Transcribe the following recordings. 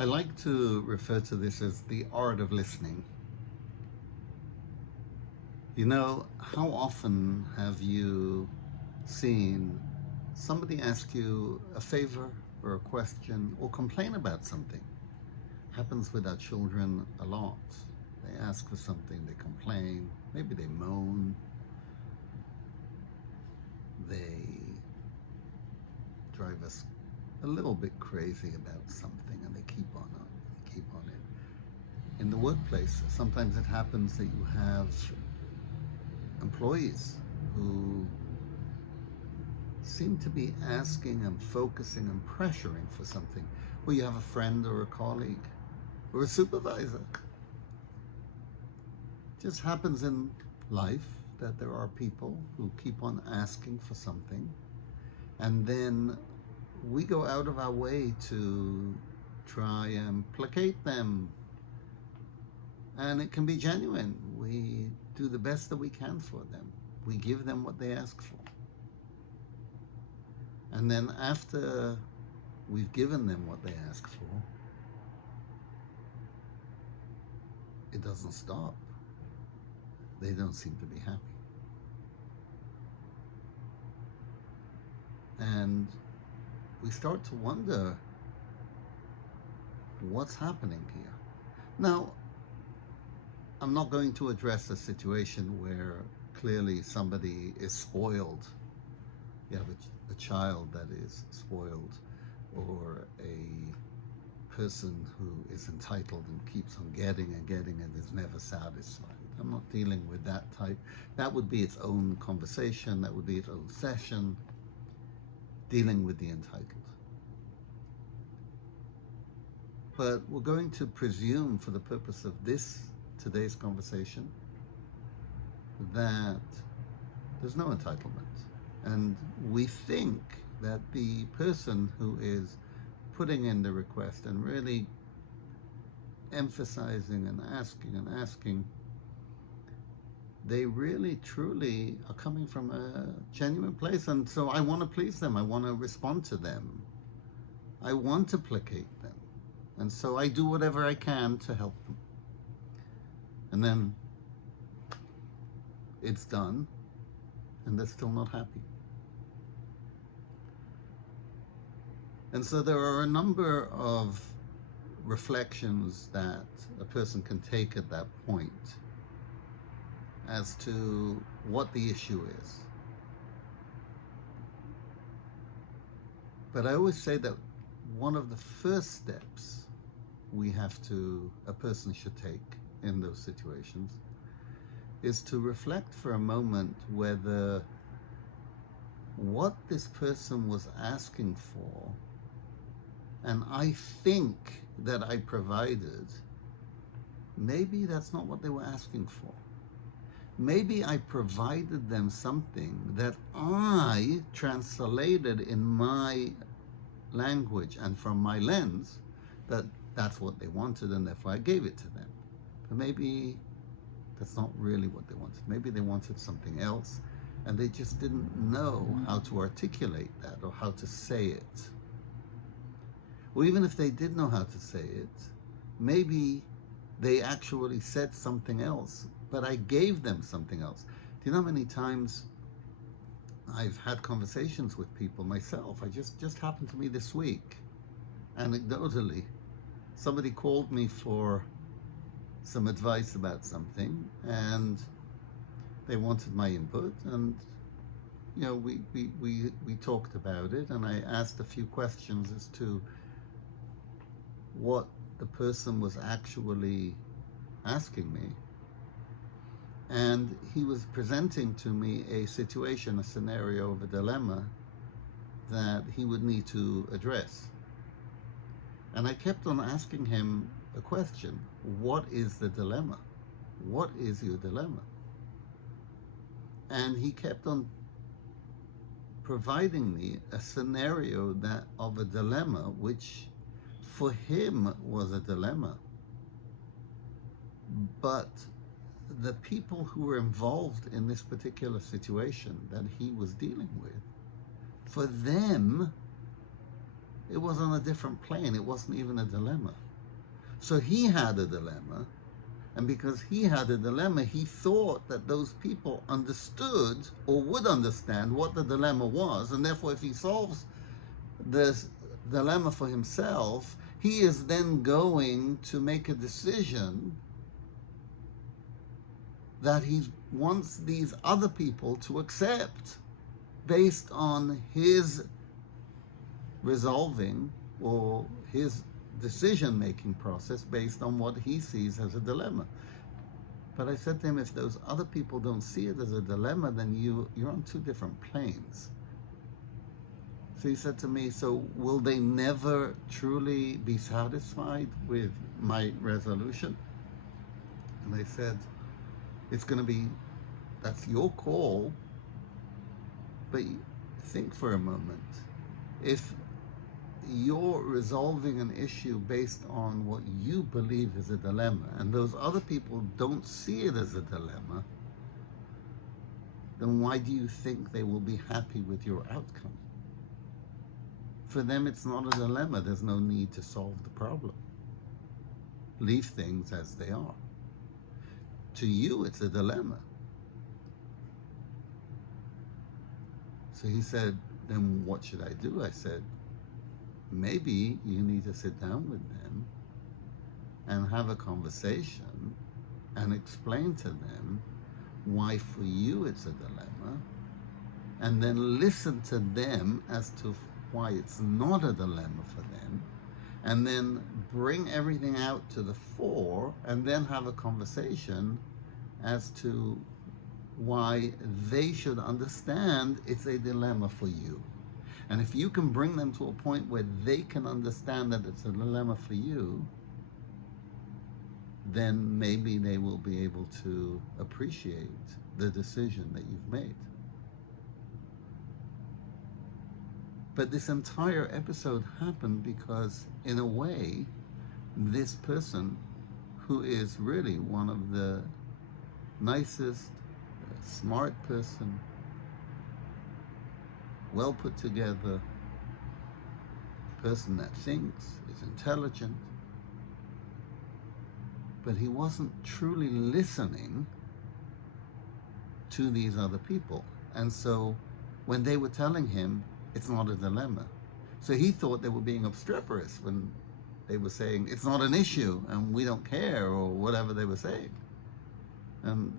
I like to refer to this as the art of listening. You know, how often have you seen somebody ask you a favor or a question or complain about something? Happens with our children a lot. They ask for something, they complain, maybe they moan, they drive us a little bit crazy about something, and they keep on it, they keep on it. In the workplace, sometimes it happens that you have employees who seem to be asking and focusing and pressuring for something. Or you have a friend or a colleague or a supervisor. It just happens in life that there are people who keep on asking for something, and then we go out of our way to try and placate them. And it can be genuine. We do the best that we can for them. We give them what they ask for. And then after we've given them what they ask for, it doesn't stop. They don't seem to be happy. And we start to wonder what's happening here. Now, I'm not going to address a situation where clearly somebody is spoiled. You have a child that is spoiled, or a person who is entitled and keeps on getting and getting and is never satisfied. I'm not dealing with that type. That would be its own conversation, that would be its own session, dealing with the entitled. But we're going to presume, for the purpose of today's conversation, that there's no entitlement. And we think that the person who is putting in the request and really emphasizing and asking, they really truly are coming from a genuine place. And so I want to please them. I want to respond to them. I want to placate them. And so I do whatever I can to help them. And then it's done, and they're still not happy. And so there are a number of reflections that a person can take at that point as to what the issue is. But I always say that one of the first steps a person should take in those situations is to reflect for a moment whether what this person was asking for, and I think that I provided, maybe that's not what they were asking for. Maybe I provided them something that I translated in my language and from my lens that that's what they wanted, and therefore I gave it to them. But maybe that's not really what they wanted. Maybe they wanted something else, and they just didn't know how to articulate that or how to say it. Or even if they did know how to say it, maybe they actually said something else, but I gave them something else. Do you know how many times I've had conversations with people myself? I just happened to me this week, anecdotally. Somebody called me for some advice about something, and they wanted my input, and you know, we talked about it, and I asked a few questions as to what the person was actually asking me. And he was presenting to me a situation, a scenario of a dilemma that he would need to address. And I kept on asking him a question: what is the dilemma? What is your dilemma? And he kept on providing me a scenario of a dilemma, which for him was a dilemma. But the people who were involved in this particular situation that he was dealing with, for them, it was on a different plane. It wasn't even a dilemma. So he had a dilemma, and because he had a dilemma, he thought that those people understood or would understand what the dilemma was, and therefore if he solves this dilemma for himself, he is then going to make a decision that he wants these other people to accept based on his resolving or his decision-making process based on what he sees as a dilemma. But I said to him, if those other people don't see it as a dilemma, then you're on two different planes. So he said to me, so will they never truly be satisfied with my resolution? And I said, it's going to be, that's your call, but think for a moment. If you're resolving an issue based on what you believe is a dilemma, and those other people don't see it as a dilemma, then why do you think they will be happy with your outcome? For them, it's not a dilemma. There's no need to solve the problem. Leave things as they are. To you, it's a dilemma. So he said, then what should I do? I said, maybe you need to sit down with them and have a conversation and explain to them why for you it's a dilemma, and then listen to them as to why it's not a dilemma for them, and then bring everything out to the fore and then have a conversation as to why they should understand it's a dilemma for you. And if you can bring them to a point where they can understand that it's a dilemma for you, then maybe they will be able to appreciate the decision that you've made. But this entire episode happened because, in a way, this person, who is really one of the nicest, smart person, well put together person that thinks, is intelligent, but he wasn't truly listening to these other people. And so when they were telling him it's not a dilemma, so he thought they were being obstreperous when they were saying it's not an issue and we don't care, or whatever they were saying. And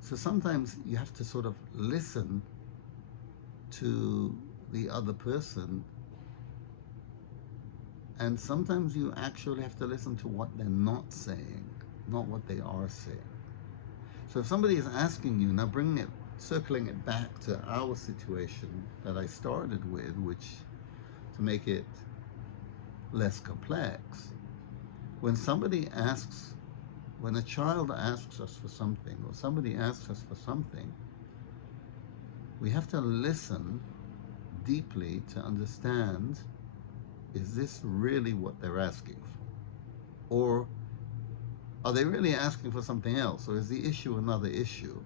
so sometimes you have to sort of listen to the other person, and sometimes you actually have to listen to what they're not saying, not what they are saying. So if somebody is asking you, now circling it back to our situation that I started with, which, to make it less complex, when a child asks us for something, or somebody asks us for something, we have to listen deeply to understand, is this really what they're asking for? Or are they really asking for something else? Or is the issue another issue?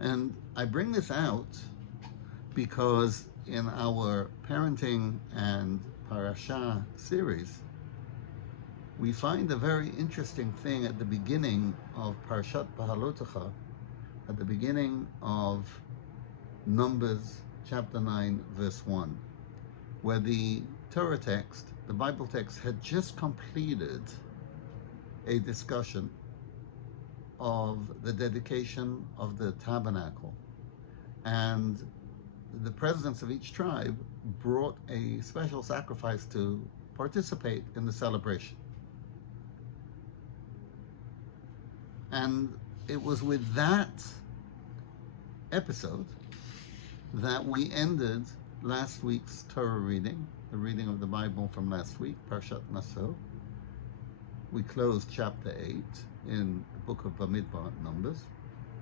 And I bring this out because in our parenting and parasha series, we find a very interesting thing at the beginning of Parashat Behalotecha, at the beginning of Numbers chapter 9, verse 1, where the Torah text, the Bible text, had just completed a discussion of the dedication of the tabernacle. And the presidents of each tribe brought a special sacrifice to participate in the celebration. And it was with that episode that we ended last week's Torah reading, the reading of the Bible from last week, Parshat Naso. We closed chapter 8 in the book of Bamidbar, Numbers,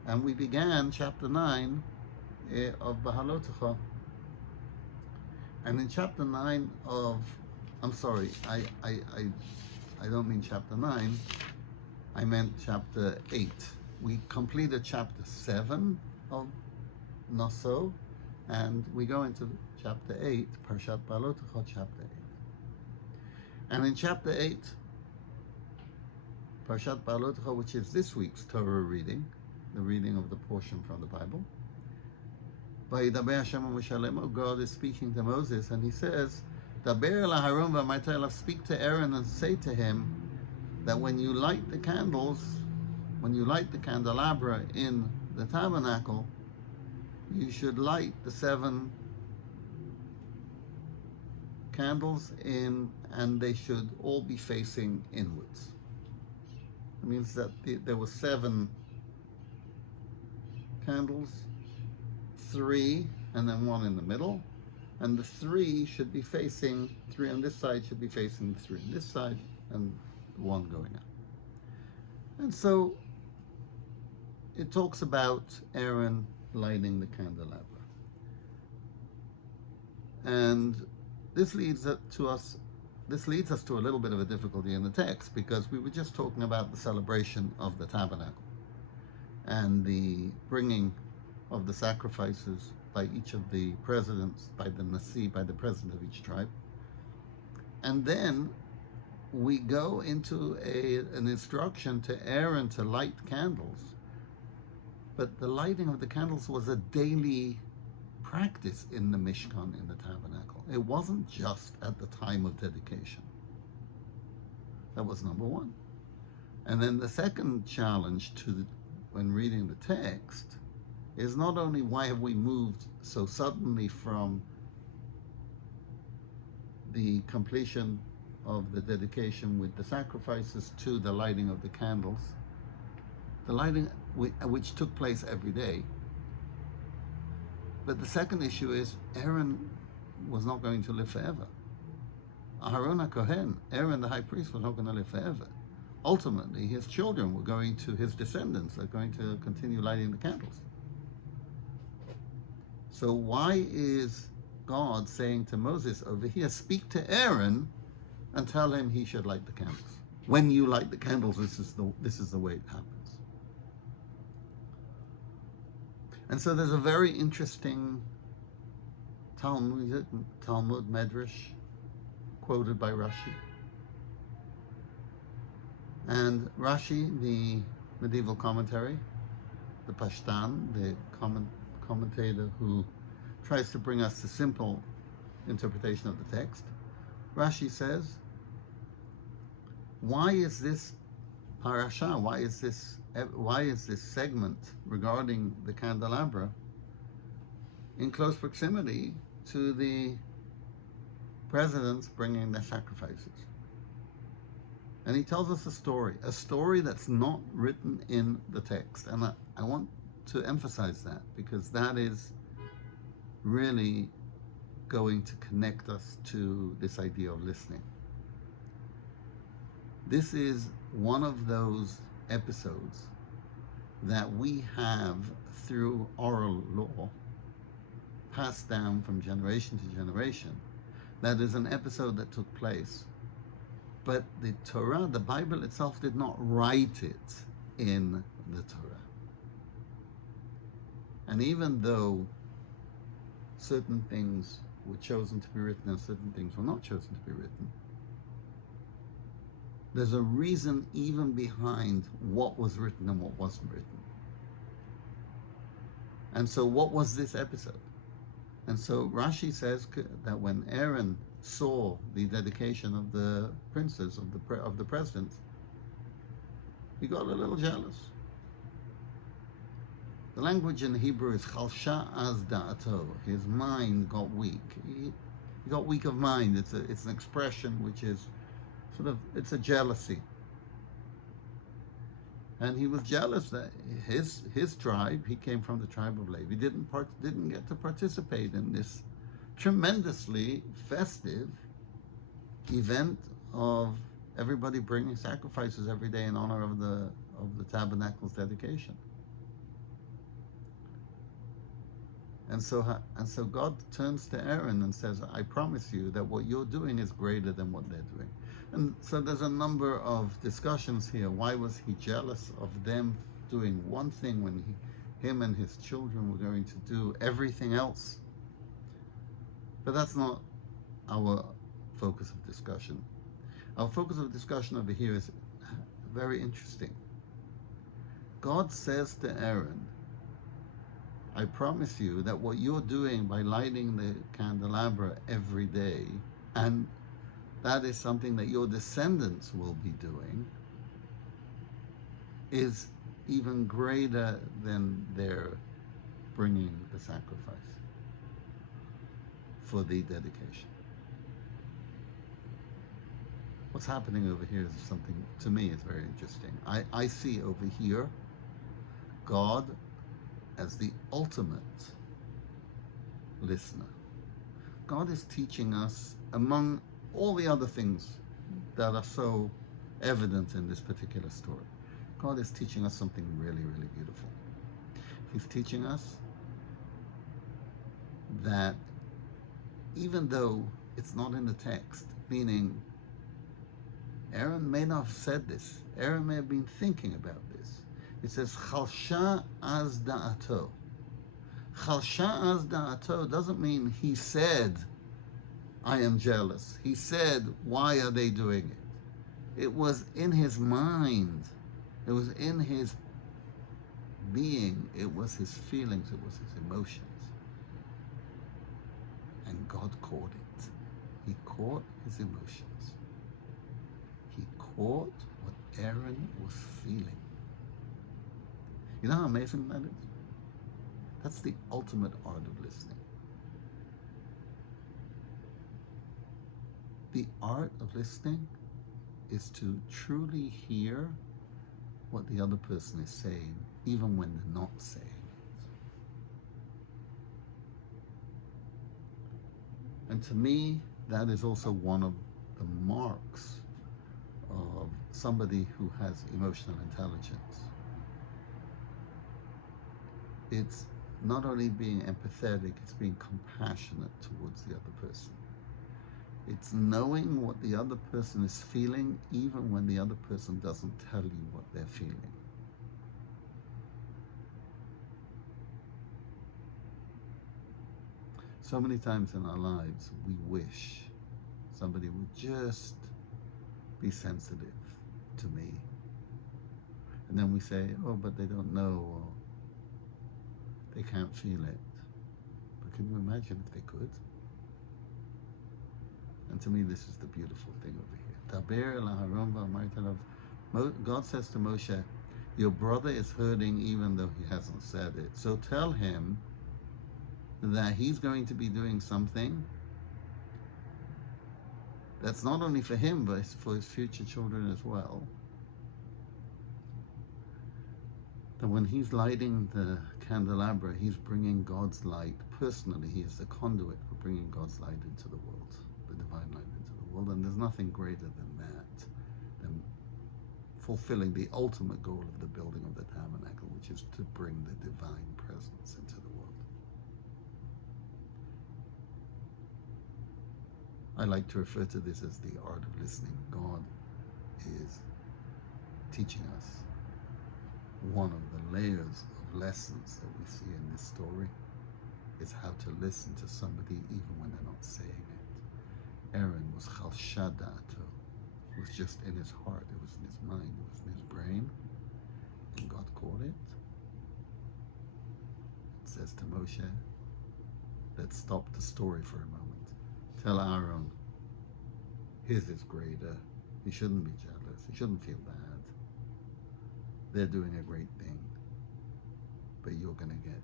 and we began chapter 9 of Behalotecha. And in chapter 9 of, I'm sorry, I don't mean chapter 9, I meant chapter 8. We completed chapter 7 of Naso, And we go into chapter 8, Parshat Balotecha, chapter 8. And in chapter 8, Parshat Balotecha, which is this week's Torah reading, the reading of the portion from the Bible, Vayidaber Hashem Moshe Lemo, God is speaking to Moses, and he says, Daber el Aharon v'amarta elav, speak to Aaron and say to him that when you light the candles, when you light the candelabra in the tabernacle, you should light the 7 candles in, and they should all be facing inwards. It means that there were 7 candles, 3 and then 1 in the middle, and the 3 should be facing, 3 on this side should be facing the 3 on this side, and 1 going up. And so it talks about Aaron lighting the candelabra. And this leads us to a little bit of a difficulty in the text, because we were just talking about the celebration of the tabernacle and the bringing of the sacrifices by each of the presidents, by the Nasi, by the president of each tribe. And then we go into an instruction to Aaron to light candles. But the lighting of the candles was a daily practice in the Mishkan, in the tabernacle. It wasn't just at the time of dedication. That was number 1. And then the second challenge when reading the text is not only why have we moved so suddenly from the completion of the dedication with the sacrifices to the lighting of the candles, the lighting which took place every day. But the second issue is Aaron was not going to live forever. Aharon HaKohen, Aaron the high priest, was not going to live forever. Ultimately, his children were going to, his descendants are going to continue lighting the candles. So why is God saying to Moses over here, speak to Aaron and tell him he should light the candles? When you light the candles, this is the way it happens. And so there's a very interesting Talmud Medrash quoted by Rashi. And Rashi, the medieval commentary, the Pashtan, the commentator who tries to bring us the simple interpretation of the text, Rashi says, why is this parasha, why is this segment regarding the candelabra in close proximity to the presidents bringing their sacrifices? And he tells us a story that's not written in the text. And I want to emphasize that, because that is really going to connect us to this idea of listening. This is one of those episodes that we have through oral law passed down from generation to generation. That is an episode that took place, but the Torah, the Bible itself, did not write it in the Torah. And even though certain things were chosen to be written and certain things were not chosen to be written, there's a reason even behind what was written and what wasn't written. And so what was this episode? And so Rashi says that when Aaron saw the dedication of the princes, of the presidents, he got a little jealous. The language in Hebrew is chalsha az da'ato. His mind got weak. He got weak of mind. It's an expression which is it's a jealousy. And he was jealous that his tribe, he came from the tribe of Levi, didn't get to participate in this tremendously festive event of everybody bringing sacrifices every day in honor of the tabernacle's dedication. And so God turns to Aaron and says, I promise you that what you're doing is greater than what they're doing. And so there's a number of discussions here. Why was he jealous of them doing one thing when him and his children were going to do everything else But that's not our focus of discussion. Our focus of discussion over here is very interesting. God says to Aaron, I promise you that what you're doing by lighting the candelabra every day, and that is something that your descendants will be doing, is even greater than their bringing the sacrifice for the dedication. What's happening over here is something, to me, is very interesting. I see over here God as the ultimate listener. God is teaching us, among all the other things that are so evident in this particular story, God is teaching us something really, really beautiful. He's teaching us that even though it's not in the text, meaning Aaron may not have said this, Aaron may have been thinking about this. It says, Chalsha az da'ato. Chalsha az da'ato doesn't mean he said, I am jealous. He said, why are they doing it? It was in his mind. It was in his being. It was his feelings. It was his emotions. And God caught it. He caught his emotions. He caught what Aaron was feeling. You know how amazing that is? That's the ultimate art of listening. The art of listening is to truly hear what the other person is saying, even when they're not saying it. And to me, that is also one of the marks of somebody who has emotional intelligence. It's not only being empathetic, it's being compassionate towards the other person. It's knowing what the other person is feeling, even when the other person doesn't tell you what they're feeling. So many times in our lives, we wish somebody would just be sensitive to me. And then we say, oh, but they don't know, or they can't feel it. But can you imagine if they could? And to me, this is the beautiful thing over here. God says to Moshe, your brother is hurting even though he hasn't said it. So tell him that he's going to be doing something that's not only for him, but for his future children as well. That when he's lighting the candelabra, he's bringing God's light. Personally, he is the conduit for bringing God's light into the world, the divine light into the world. And there's nothing greater than that, than fulfilling the ultimate goal of the building of the tabernacle, which is to bring the divine presence into the world. I like to refer to this as the art of listening. God is teaching us one of the layers of lessons that we see in this story is how to listen to somebody even when they're not saying it. Aaron was chalsha da'ato. It was just in his heart, it was in his mind, it was in his brain, and God caught it. It says to Moshe, let's stop the story for a moment. Tell Aaron, his is greater. He shouldn't be jealous. He shouldn't feel bad. They're doing a great thing, but you're going to get